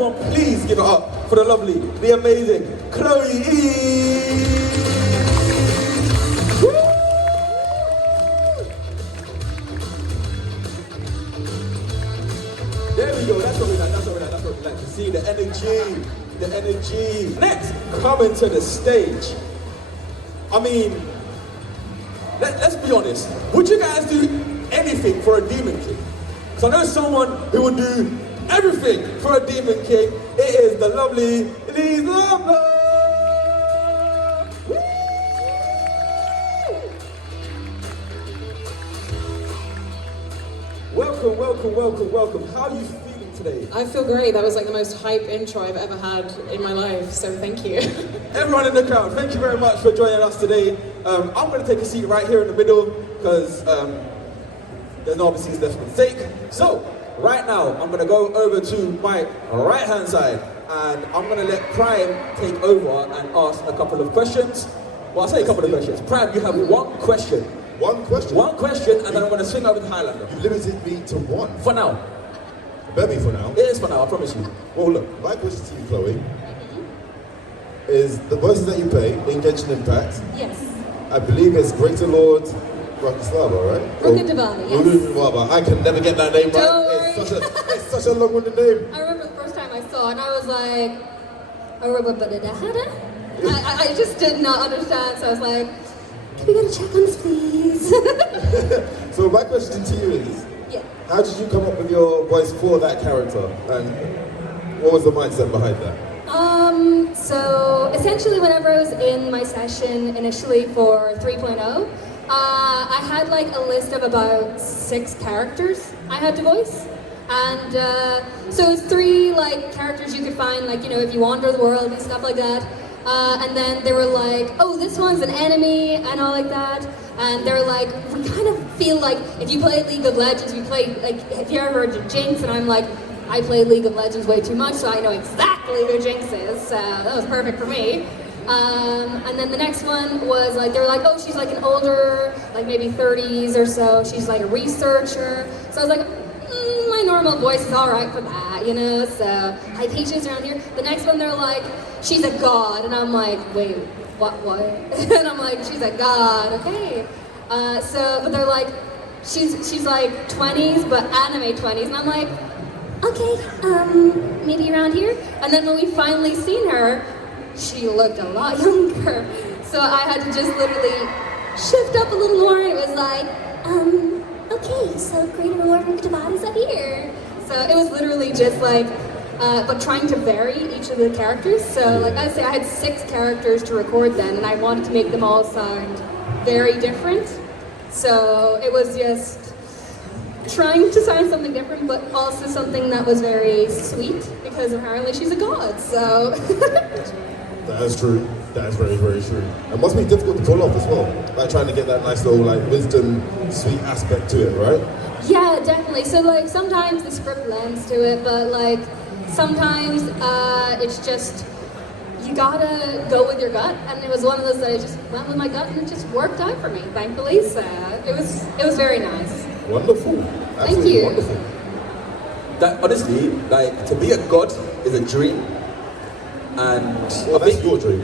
everyone please give it up for the lovely, the amazing Chloe E. Woo! There we go, that's what we like, that's what we like, that's what we like to see, the energy, the energy. Next, coming to the stage. I mean, let's be honest, would you guys do anything for a Demon King? Because I know someone who would do everything for a Demon King. It is the lovely Elsie Lovelock. Welcome, welcome, welcome, welcome. How are you feeling today? I feel great. That was like the most hype intro I've ever had in my life, so thank you. Everyone in the crowd, thank you very much for joining us today. I'm going to take a seat right here in the middle because there's no other seats left for the sake. So, right now, I'm going to go over to my right-hand side and I'm going to let Prime take over and ask a couple of questions. Well, I'll say a couple of questions. Prime, you have one question. One question? One question, and then I'm going to swing over to Highlander. You limited me to one? For now. Better for now? It is for now, I promise you. Well, look, my question to you, Chloe, is the voices that you play in Genshin Impact. Yes. I believe it's Greater Lord Rakislava, right? Rukadavani, yes. Rukadavani. I can never get that name Don't right. worry. It's such a long-winded name. I remember the first time I saw it and I was like, I just did not understand, so I was like, can we get a check on this, please? So my question to you is, yeah. how did you come up with your voice for that character? And what was the mindset behind that? So essentially whenever I was in my session initially for 3.0, I had like a list of about 6 characters I had to voice. And so it's 3 like characters you could find, like, you know, if you wander the world and stuff like that. And then they were like, oh, this one's an enemy and all like that. And they're like, we kind of feel like if you play League of Legends, we play, like, have you ever heard of Jinx? And I'm like, I play League of Legends way too much, so I know exactly who Jinx is. So that was perfect for me. And then the next one was like, they were like, oh, she's like an older, like maybe 30s or so. She's like a researcher. So I was like, my normal voice is all right for that, you know? So high patience around here. The next one, they're like, she's a god. And I'm like, wait, what? And I'm like, she's a god, okay. But they're like, she's like 20s, but anime 20s. And I'm like, okay, maybe around here. And then when we finally seen her, she looked a lot younger. So I had to just literally shift up a little more, and it was like, okay, so Greater Lord Rukadavani's up here. So it was literally just like, but trying to vary each of the characters. So like I say, I had 6 characters to record then, and I wanted to make them all sound very different. So it was just trying to sound something different, but also something that was very sweet, because apparently she's a god, so. That is true. That is very, very true. It must be difficult to pull off as well. Like trying to get that nice little like wisdom, sweet aspect to it, right? Yeah, definitely. So like sometimes the script lends to it, but like sometimes it's just, you gotta go with your gut, and it was one of those that I just went with my gut and it just worked out for me, thankfully. So it was very nice. Wonderful. Absolutely. Thank you. Wonderful. That honestly, like, to be a god is a dream. And well, that's your dream.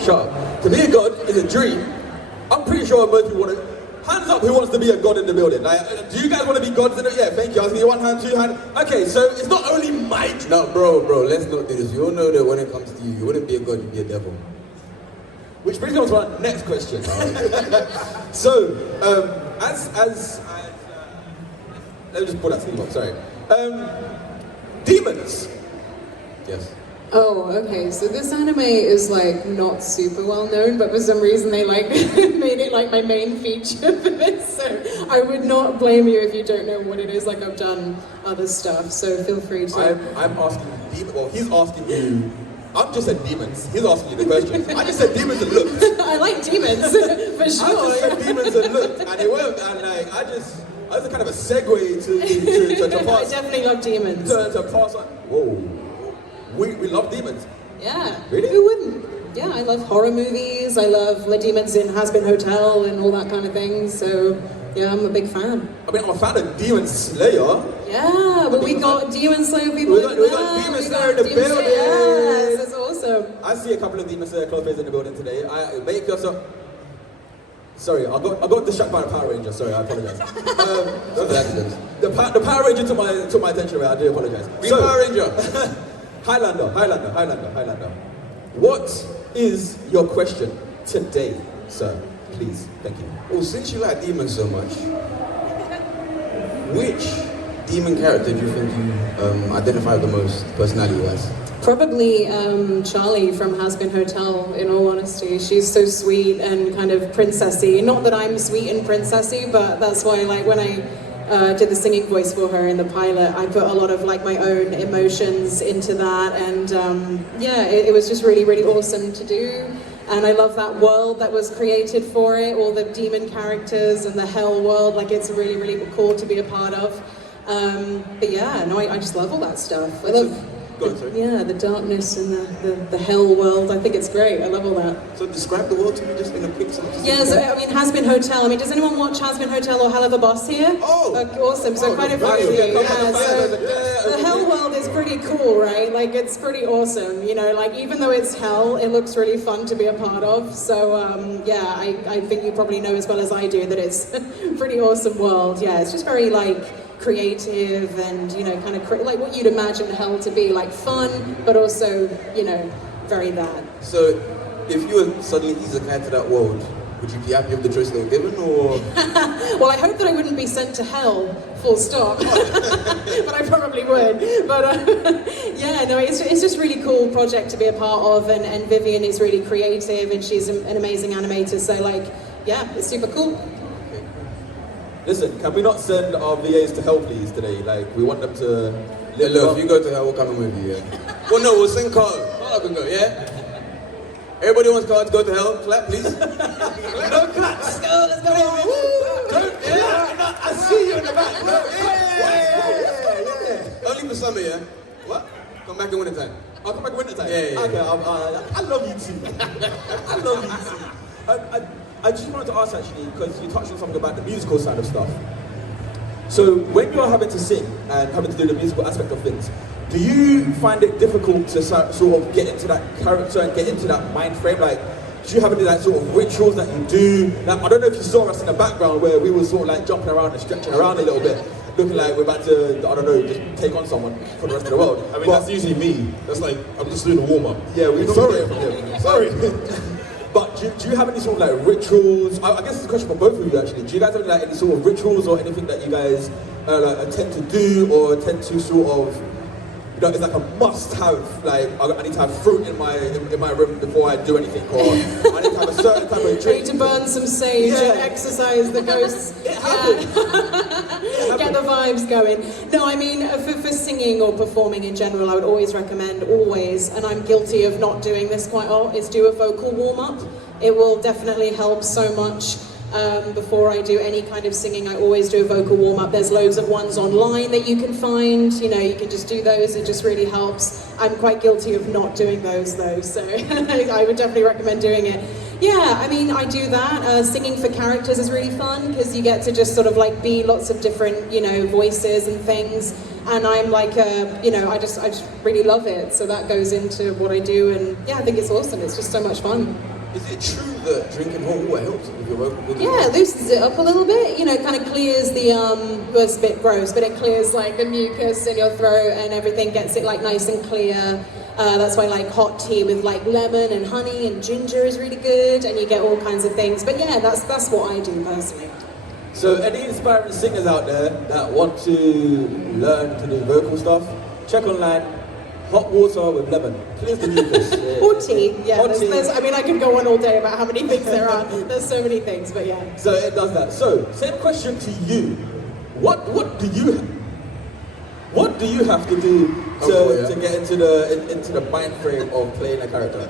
Shut up. To be a god is a dream. I'm pretty sure most people want to. Hands up who wants to be a god in the building. Like, do you guys want to be gods in it? Yeah, thank you. I'll see 1 hand, 2 hand. Okay, so it's not only my dream. No, bro, let's not do this. You all know that when it comes to you, you wouldn't be a god, you'd be a devil. Which brings us to our next question. So, let me just pull that sleeve up, sorry. Demons. Yes. Oh, okay, so this anime is like not super well known, but for some reason they like made it like my main feature for this, so I would not blame you if you don't know what it is. Like, I've done other stuff, so feel free to... I'm asking demons, well, he's asking you, I've just said demons, he's asking you the question. I just said demons and looked. I like demons, for sure. I just said demons and looked, and it worked, and like, I just a kind of a segue to pass. I definitely love demons. To pass on. Whoa. We love demons. Yeah. Really? Who wouldn't? Yeah, I love horror movies. I love the demons in Has Been Hotel and all that kind of thing. So Yeah, I'm a big fan. I mean, I'm a fan of Demon Slayer. Yeah, but we got Demon Slayer people. We got Demon Slayer in the building. Yes, that's awesome. I see a couple of Demon Slayer cosplays in the building today. Make yourself. Sorry, I got distracted by the Power Ranger. Sorry, I apologize. The Power Ranger took my attention away. I do apologize. So, Power Ranger. Highlander. What is your question today, sir? Please, thank you. Well, since you like demons so much, which demon character do you think you identify the most personality-wise? Probably Charlie from Has Been Hotel, in all honesty. She's so sweet and kind of princessy. Not that I'm sweet and princessy, but that's why, like, when I did the singing voice for her in the pilot, I put a lot of, like, my own emotions into that. And, yeah, it was just really, really awesome to do. And I love that world that was created for it, all the demon characters and the hell world. Like, it's really, really cool to be a part of. But yeah, no, I just love all that stuff. I love... Yeah, the darkness and the hell world. I think it's great. I love all that. So describe the world to me just in a quick sentence. Yeah, so I mean, Has Been Hotel. I mean, does anyone watch Has Been Hotel or Hell of a Boss here? Oh! Awesome. So quite a few of you. Yeah, so the hell world is pretty cool, right? Like, it's pretty awesome. You know, like, even though it's hell, it looks really fun to be a part of. So, yeah, I think you probably know as well as I do that it's a pretty awesome world. Yeah, it's just very, like, creative and, you know, kind of like what you'd imagine hell to be, like fun, but also, you know, very bad. So, if you were suddenly isekai to that world, would you be happy with the choice they were given, or? Well, I hope that I wouldn't be sent to hell, full stop, but I probably would. But yeah, no, it's just really cool project to be a part of, and Vivian is really creative, and she's an amazing animator, so like, yeah, it's super cool. Listen, can we not send our VAs to hell, please, today? Like, we want them to... Yeah, look, if you go to hell, we'll come and with you, yeah? Well, no, we'll send Carl. Carl can go, yeah? Everybody wants Carl to go to hell? Clap, please. No claps! Let's go! Don't clap! I see you in the back! Yeah. Only for summer, yeah? What? Come back in winter time. I'll come back in winter time? Yeah. Okay, I love you too. I love you too. I just wanted to ask actually, because you touched on something about the musical side of stuff. So when you're having to sing and having to do the musical aspect of things, do you find it difficult to sort of get into that character and get into that mind frame? Like, do you have any like sort of rituals that you do? Like, I don't know if you saw us in the background where we were sort of like jumping around and stretching around a little bit, looking like we're about to, I don't know, just take on someone for the rest of the world. I mean, that's usually me. That's like, I'm just doing a warm-up. Yeah, we Sorry. But do you have any sort of like rituals? I guess it's a question for both of you actually. Do you guys have like any sort of rituals or anything that you guys like, tend to do or tend to sort of, you know, it's like a must-have, like I need to have fruit in my room before I do anything, or I need to have a certain type of drink. Need to burn some sage and exercise the ghosts. Get the vibes going. No, I mean, for singing or performing in general, I would always recommend, and I'm guilty of not doing this quite a lot, is do a vocal warm-up. It will definitely help so much. Before I do any kind of singing, I always do a vocal warm-up. There's loads of ones online that you can find. You know, you can just do those. It just really helps. I'm quite guilty of not doing those though, so I would definitely recommend doing it. Yeah, I mean, I do that. Singing for characters is really fun because you get to just sort of like be lots of different, you know, voices and things. And I'm like, you know, I just really love it. So that goes into what I do, and yeah, I think it's awesome. It's just so much fun. Is it true that drinking hot water helps with your vocal? Yeah, it loosens it up a little bit, you know, kind of clears the, well, it's a bit gross, but it clears like the mucus in your throat and everything, gets it like nice and clear. That's why like hot tea with like lemon and honey and ginger is really good, and you get all kinds of things. But yeah, that's what I do personally. So any inspiring singers out there that want to learn to do vocal stuff, check online. Hot water with lemon. Clears the mucus. Or tea, yeah. Hot tea. I mean, I could go on all day about how many things there are. There's so many things, but yeah. So it does that. So, same question to you. What do you have to do to get into the mind frame of playing a character?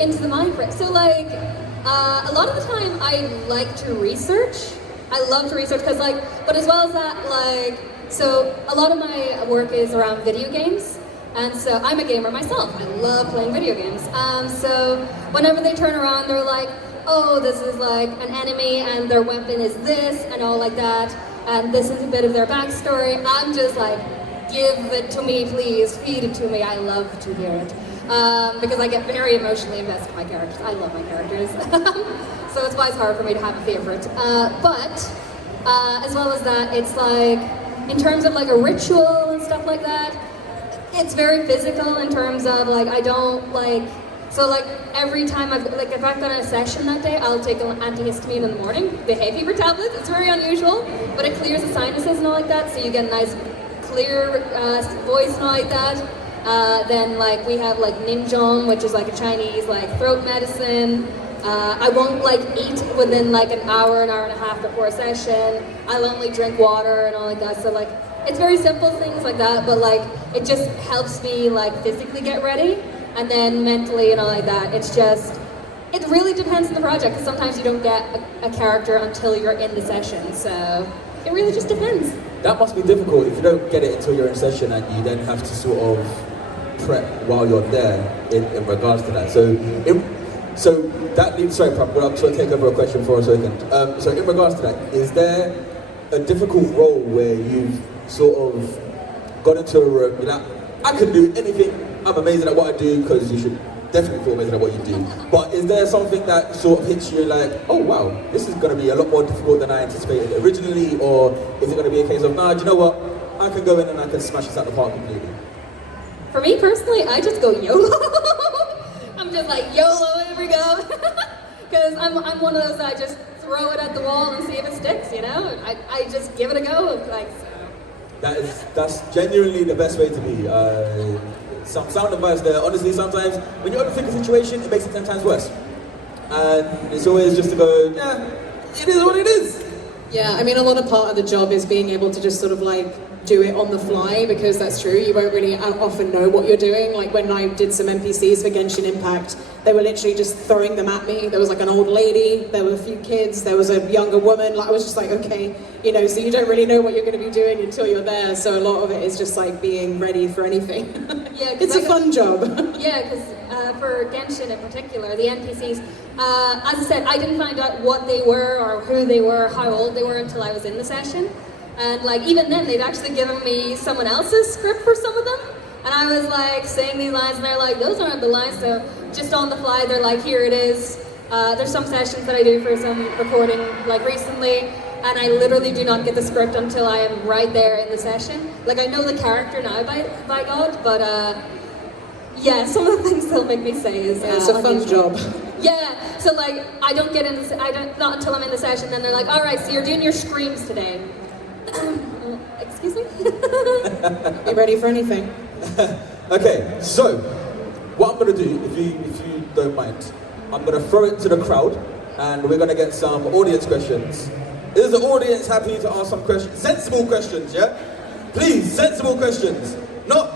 Into the mind frame. So like, a lot of the time I like to research. I love to research because like, but as well as that, like, so a lot of my work is around video games. And so I'm a gamer myself. I love playing video games. So whenever they turn around, they're like, oh, this is like an enemy and their weapon is this and all like that, and this is a bit of their backstory. I'm just like, give it to me, please, feed it to me. I love to hear it. Because I get very emotionally invested in my characters. I love my characters. So it's why it's hard for me to have a favorite. But as well as that, it's like, in terms of like a ritual and stuff like that, it's very physical in terms of like, I don't like, so like every time if I've done a session that day, I'll take an antihistamine in the morning, the hay fever tablets. It's very unusual, but it clears the sinuses and all like that, so you get a nice clear voice and all like that. Then like we have like ninjong, which is like a Chinese like throat medicine. I won't like eat within like an hour and a half before a session. I'll only drink water and all like that. So like it's very simple things like that, but like it just helps me like physically get ready, and then mentally and all like that. It's just, it really depends on the project, because sometimes you don't get a character until you're in the session. So it really just depends. That must be difficult if you don't get it until you're in session and you then have to sort of prep while you're there in regards to that. So that leads, sorry, Prab, I'm sort of take over a question for a second. So in regards to that, is there a difficult role where you've sort of got into a room, you know, I can do anything, I'm amazing at what I do, because you should definitely feel amazing at what you do. But is there something that sort of hits you like, oh wow, this is going to be a lot more difficult than I anticipated originally, or is it going to be a case of, nah, do you know what, I can go in and I can smash this out the park completely? For me personally, I just go YOLO. I'm just like, YOLO, here we go. Because I'm one of those that I just throw it at the wall and see if it sticks, you know? I just give it a go, like, so. That's genuinely the best way to be. Some sound advice there. Honestly, sometimes when you overthink a situation, it makes it 10 times worse. And it's always just to go, yeah, it is what it is. Yeah, I mean, a lot of part of the job is being able to just sort of like do it on the fly, because that's true, you won't really often know what you're doing. Like when I did some NPCs for Genshin Impact, they were literally just throwing them at me. There was like an old lady, there were a few kids, there was a younger woman. Like I was just like, okay, you know, so you don't really know what you're going to be doing until you're there. So a lot of it is just like being ready for anything. Yeah, it's a fun job. Yeah, because for Genshin in particular, the NPCs, as I said, I didn't find out what they were or who they were, how old they were until I was in the session. And like even then, they'd actually given me someone else's script for some of them. And I was like saying these lines and they're like, those aren't the lines. So just on the fly, they're like, here it is. There's some sessions that I do for some recording like recently, and I literally do not get the script until I am right there in the session. Like I know the character now by God, but yeah, some of the things they'll make me say is it's a fun job. Yeah, so like I don't not until I'm in the session, then they're like, all right, so you're doing your screams today. Excuse me? You ready for anything? Okay, so what I'm gonna do, if you don't mind, I'm gonna throw it to the crowd, and we're gonna get some audience questions. Is the audience happy to ask some questions? Sensible questions, yeah? Please, sensible questions. Not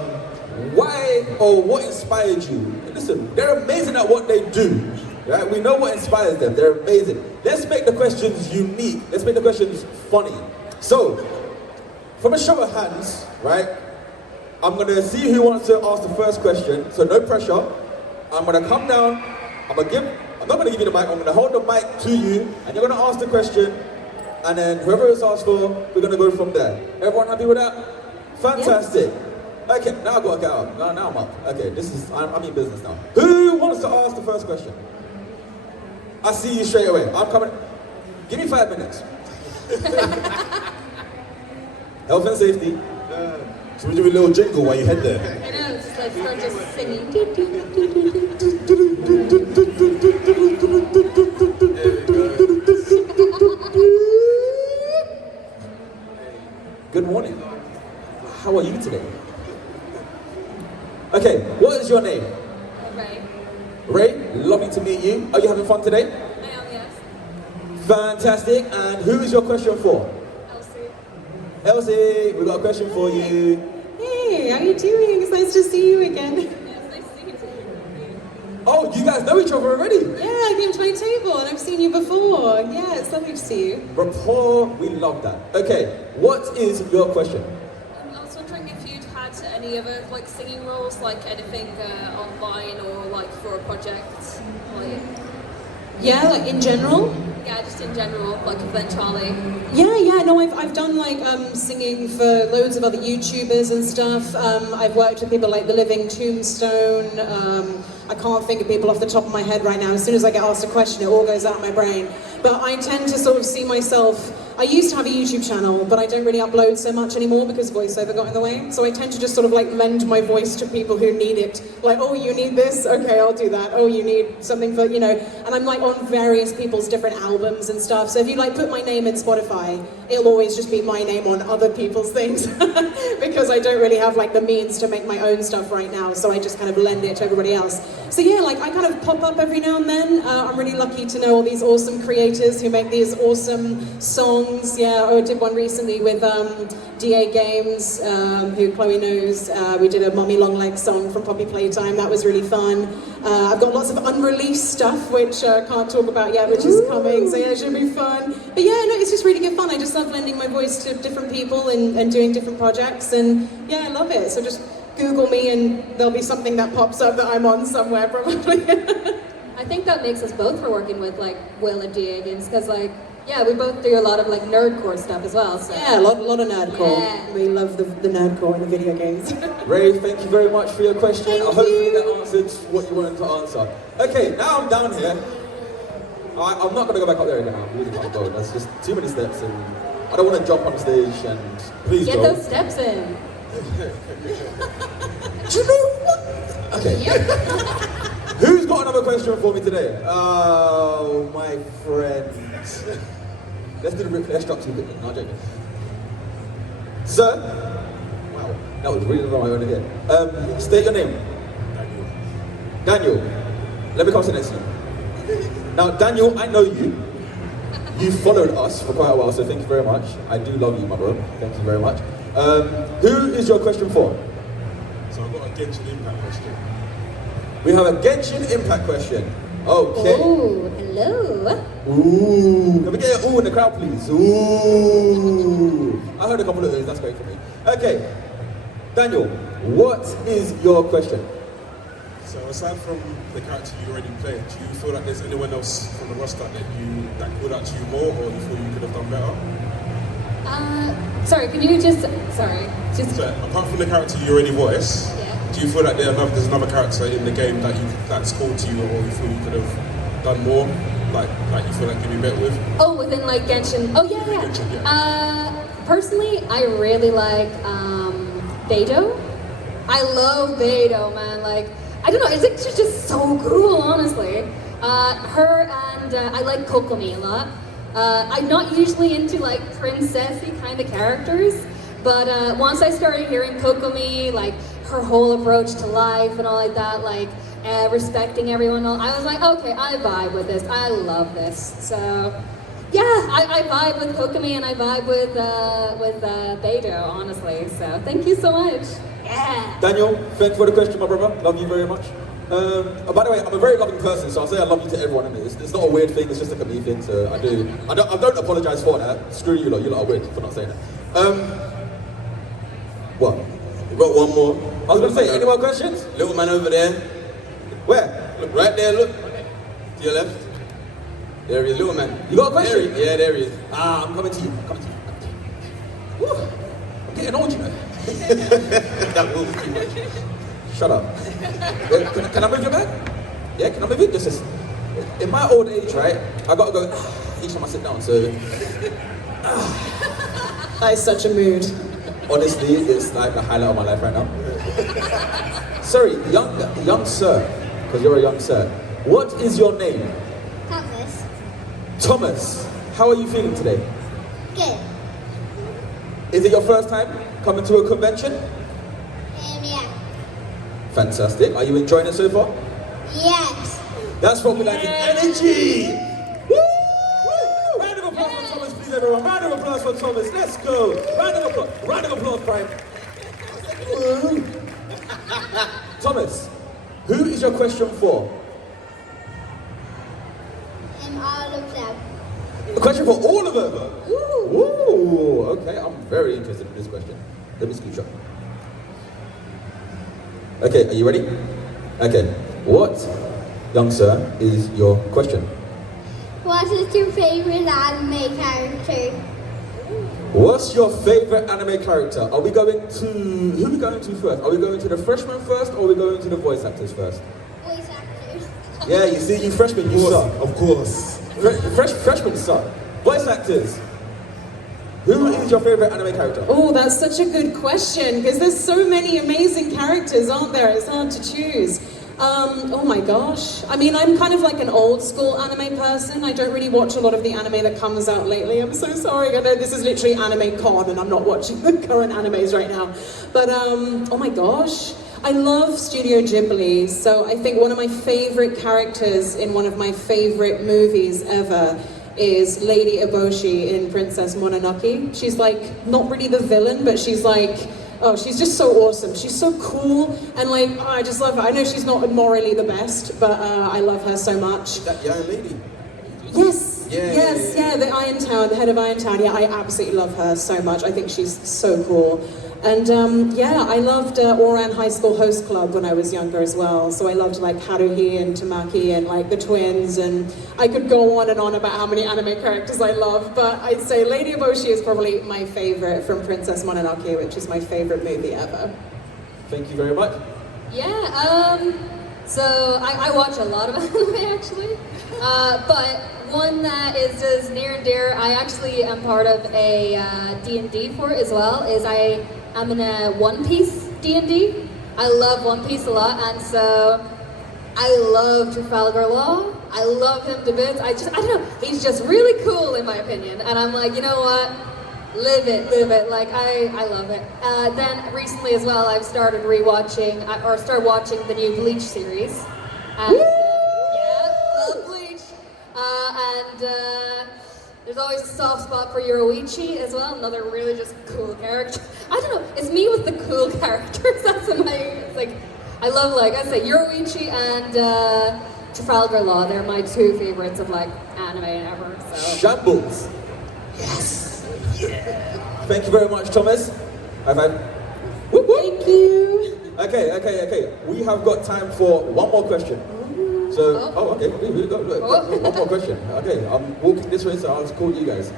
why or what inspired you. Listen, they're amazing at what they do. Right? We know what inspires them. They're amazing. Let's make the questions unique. Let's make the questions funny. So, from a show of hands, right? I'm gonna see who wants to ask the first question. So no pressure. I'm gonna come down. I'm not gonna give you the mic. I'm gonna hold the mic to you, and you're gonna ask the question. And then whoever is asked for, we're gonna go from there. Everyone happy with that? Fantastic. Yes. Okay, now I gotta get out. Now I'm up. Okay, I'm in business now. Who wants to ask the first question? I see you straight away. I'm coming. Give me 5 minutes. Health and safety. Should we do a little jingle while you head there? I know, it's just like start just singing. Good morning. How are you today? Okay, what is your name? Ray. Ray, lovely to meet you. Are you having fun today? I am, yes. Fantastic. And who is your question for? Elsie. Elsie, we got a question for you. Hey, how are you doing? It's nice to see you again. Yeah, it's nice to see you too. Oh, you guys know each other already? Yeah, I came to my table and I've seen you before. Yeah, it's lovely to see you. Rapport, we love that. Okay, what is your question? I was wondering if you'd had any other like singing roles, like anything online or like for a project. Like... Yeah, like in general. Yeah, just in general, like eventually. Yeah, no, I've done like singing for loads of other YouTubers and stuff. I've worked with people like The Living Tombstone. I can't think of people off the top of my head right now. As soon as I get asked a question, it all goes out of my brain. But I tend to sort of see myself. I used to have a YouTube channel, but I don't really upload so much anymore because voiceover got in the way. So I tend to just sort of like lend my voice to people who need it. Like, oh, you need this? Okay, I'll do that. Oh, you need something for, you know. And I'm like on various people's different albums and stuff. So if you like put my name in Spotify, it'll always just be my name on other people's things because I don't really have like the means to make my own stuff right now. So I just kind of lend it to everybody else. So yeah, like I kind of pop up every now and then. I'm really lucky to know all these awesome creators who make these awesome songs. Yeah, I did one recently with DA Games, who Chloe knows. We did a Mummy Long Leg song from Poppy Playtime. That was really fun. I've got lots of unreleased stuff which I can't talk about yet, which is coming. So yeah, it should be fun. But yeah, no, it's just really good fun. I just love lending my voice to different people and doing different projects. And yeah, I love it. So just Google me and there'll be something that pops up that I'm on somewhere probably. I think that makes us both for working with like Will and DA Games because like, yeah, we both do a lot of like nerdcore stuff as well. So. Yeah, a lot of nerdcore. Yeah. We love the nerdcore in the video games. Ray, thank you very much for your question. I hope that answered what you wanted to answer. Okay, now I'm down here. I'm not going to go back up there again. I'm really not going. That's just too many steps, and I don't want to jump on the stage. And please Get don't. those steps in. Do you know what? Okay. Who's got another question for me today? Oh, my friend. Let's do the Ric Flair structure quickly. No, I'm joking. Sir? Wow, that was really long over here. State your name. Daniel. Let me come sit next to you. Now, Daniel, I know you. You followed us for quite a while, so thank you very much. I do love you, my bro. Thank you very much. Who is your question for? So I've got a Genshin Impact question. We have a Genshin Impact question. Okay. Oh, hello. Ooh. Can we get an ooh in the crowd, please? Ooh. I heard a couple of those. That's great for me. Okay. Daniel, what is your question? So aside from the character you already played, do you feel like there's anyone else from the roster that called out to you more, or you feel you could have done better? Sorry, can you just, So apart from the character you already voiced, Yeah. do you feel like there's another character in the game that's called to you, or you feel you could have done more, like you feel like you'd be better with? Oh, within like Genshin. Oh yeah, yeah. Genshin, yeah. Personally, I really like Beidou. I love Beidou, man. Like, I don't know, she's just so cool, honestly. Her and I like Kokomi a lot. I'm not usually into like princessy kind of characters, but once I started hearing Kokomi, like her whole approach to life and all like that, like respecting everyone, I was like, okay, I vibe with this. I love this. So yeah, I vibe with Kokomi and I vibe with Beidou, honestly. So thank you so much. Yeah. Daniel, thanks for the question, my brother. Love you very much. By the way, I'm a very loving person, so I'll say I love you to everyone in it. It's not a weird thing, it's just like a me thing, so I don't apologise for that. Screw you lot are weird for not saying that. What? We've got one more. I was going to say, any more questions? Little man over there. Where? Look, right there, look. To your left. There he is, little man. You got a question? Yeah, there he is. I'm coming to you. Woo. I'm getting old, you know. That was too much. Shut up. Can I move your bag? Yeah, can I move it? Just in my old age, right, I gotta go each time I sit down, so That is such a mood. honestly, it's like the highlight of my life right now. Sorry, young sir, because you're a young sir. What is your name? Thomas. Thomas. How are you feeling today? Good. Is it your first time coming to a convention? Yeah. Fantastic. Are you enjoying it so far? Yes. That's what we like in energy. Woo! Round of applause for Thomas, please, everyone. Round of applause for Thomas. Let's go. Round of applause. Round of applause, Prime. Woo! Thomas, who is your question for? All of them. A question for all of them. Woo! Okay, I'm very interested in this question. Let me scooch up. Okay, are you ready? Okay. What, young sir, is your question? What is your favorite anime character? What's your favorite anime character? Are we going to... Who are we going to first? Are we going to the freshmen first, or are we going to the voice actors first? Voice actors. Yeah, you see, you freshmen, you suck. Of course. Freshmen suck. Voice actors. Who is your favorite anime character? Oh, that's such a good question, because there's so many amazing characters, aren't there? It's hard to choose. Oh my gosh. I mean, I'm kind of like an old school anime person. I don't really watch a lot of the anime that comes out lately. I'm so sorry. I know this is literally AnimeCon and I'm not watching the current animes right now. But, oh my gosh. I love Studio Ghibli. So I think one of my favorite characters in one of my favorite movies ever is Lady Eboshi in Princess Mononoke. She's like, not really the villain, but she's like, oh, she's just so awesome. She's so cool, and like, oh, I just love her. I know she's not morally the best, but I love her so much. That young lady. Yes, Yeah, yes, yeah, yeah. the Iron Town, the head of Iron Town. Yeah, I absolutely love her so much. I think she's so cool. And yeah, I loved Oran High School Host Club when I was younger as well. So I loved like Haruhi and Tamaki and like the twins, and I could go on and on about how many anime characters I love, but I'd say Lady Eboshi is probably my favorite from Princess Mononoke, which is my favorite movie ever. Thank you very much. Yeah, so I watch a lot of anime actually, but one that is just near and dear, I actually am part of a D&D for it as well, is I'm in a One Piece D&D. I love One Piece a lot, and so I love Trafalgar Law. I love him to bits. I don't know, he's just really cool in my opinion, and I'm like, you know what? Live it, like I love it. Then recently as well, I've started started watching the new Bleach series. And, yeah, love Bleach. There's always a soft spot for Yoruichi as well, another really just cool character. I don't know, it's me with the cool characters. That's like, I love, like I say, Yoruichi and Trafalgar Law. They're my two favorites of like anime ever. So. Shambles. Yes. Thank you very much, Thomas. High five. Whoop, whoop. Thank you. Okay. We have got time for one more question. So, okay, we got one more question. Okay, I'm walking this way, so I'll call you guys.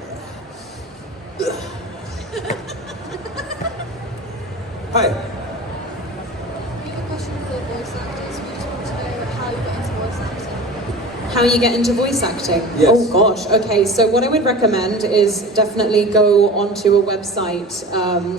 Hi. I have a question for voice actors. We just want to know how you get into voice acting. How you get into voice acting? Yes. Oh gosh, okay, so what I would recommend is definitely go onto a website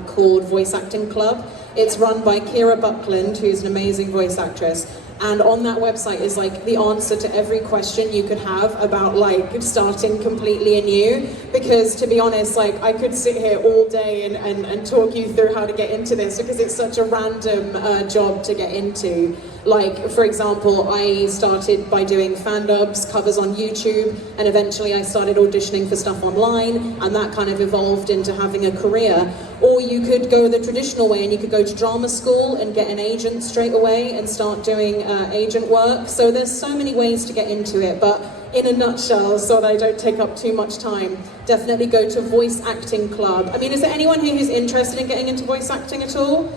called Voice Acting Club. It's run by Kira Buckland, who's an amazing voice actress. And on that website is like the answer to every question you could have about like starting completely anew. Because to be honest, like I could sit here all day and talk you through how to get into this, because it's such a random job to get into. Like, for example, I started by doing fan dubs, covers on YouTube, and eventually I started auditioning for stuff online, and that kind of evolved into having a career. Or you could go the traditional way and you could go to drama school and get an agent straight away and start doing agent work. So there's so many ways to get into it, but in a nutshell, so that I don't take up too much time, definitely go to Voice Acting Club. I mean, is there anyone here who's interested in getting into voice acting at all?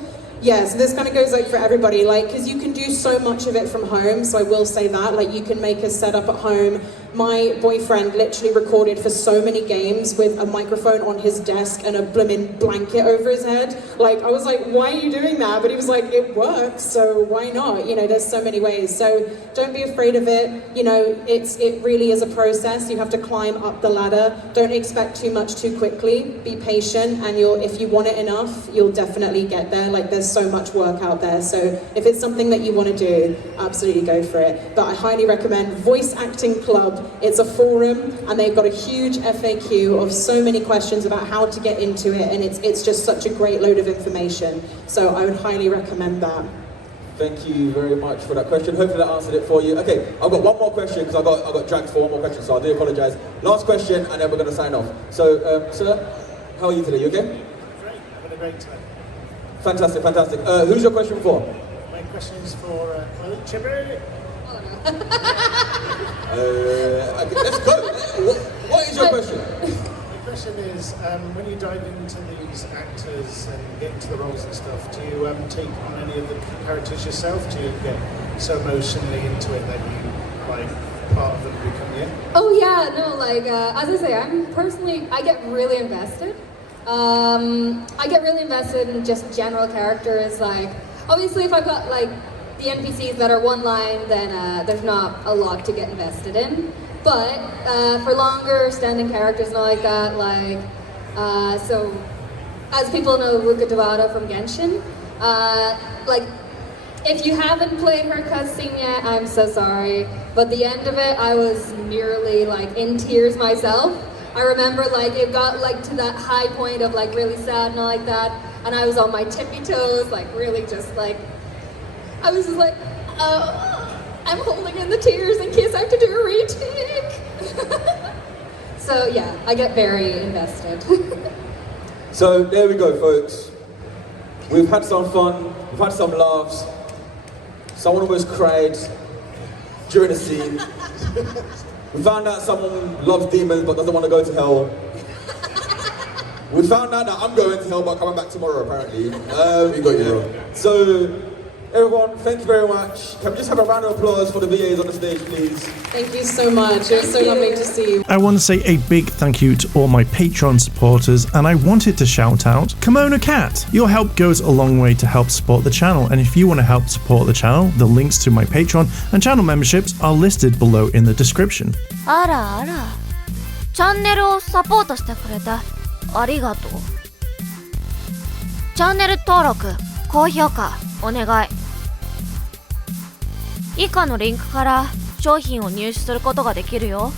Yeah, so this kind of goes like for everybody, like, because you can do so much of it from home, so I will say that, like you can make a setup at home. My boyfriend literally recorded for so many games with a microphone on his desk and a blooming blanket over his head. Like, I was like, why are you doing that? But he was like, it works, so why not? You know, there's so many ways. So don't be afraid of it. You know, it really is a process. You have to climb up the ladder. Don't expect too much too quickly. Be patient, and if you want it enough, you'll definitely get there. Like, there's so much work out there. So if it's something that you want to do, absolutely go for it. But I highly recommend Voice Acting Club. It's a forum, and they've got a huge FAQ of so many questions about how to get into it, and it's just such a great load of information. So I would highly recommend that. Thank you very much for that question. Hopefully that answered it for you. Okay, I've got one more question because I got dragged for one more question, so I do apologise. Last question, and then we're going to sign off. So, sir, how are you today? You okay? Great, having a great time. Fantastic. Who's your question for? My question is for Chibber. Okay, let's go. What is your question? My question is, when you dive into these actors and get into the roles and stuff, do you take on any of the characters yourself? Do you get so emotionally into it that you like part of them become yet? Oh yeah, no, like as I say, I get really invested. I get really invested in just general characters. Like obviously, if I've got like the NPCs that are one line, then there's not a lot to get invested in. But for longer standing characters and all like that, like so as people know, Ruka Tabata from Genshin, like. If you haven't played her cutscene yet, I'm so sorry. But the end of it, I was nearly like in tears myself. I remember like it got like to that high point of like really sad and all like that, and I was on my tippy toes, like really just like, I was just like, I'm holding in the tears in case I have to do a retake. So yeah, I get very invested. So there we go, folks. We've had some fun, we've had some laughs. Someone almost cried during the scene. We found out someone loves demons but doesn't want to go to hell. We found out that I'm going to hell but coming back tomorrow apparently. We got you, bro. So, everyone, thank you very much. Can we just have a round of applause for the VAs on the stage, please? Thank you so much. It was so lovely to see you. I want to say a big thank you to all my Patreon supporters, and I wanted to shout out Kimono Cat. Your help goes a long way to help support the channel, and if you want to help support the channel, the links to my Patreon and channel memberships are listed below in the description. あらあら、チャンネルをサポートしてくれてありがとう。チャンネル登録、高評価お願い。以下のリンクから商品を入手することができるよ。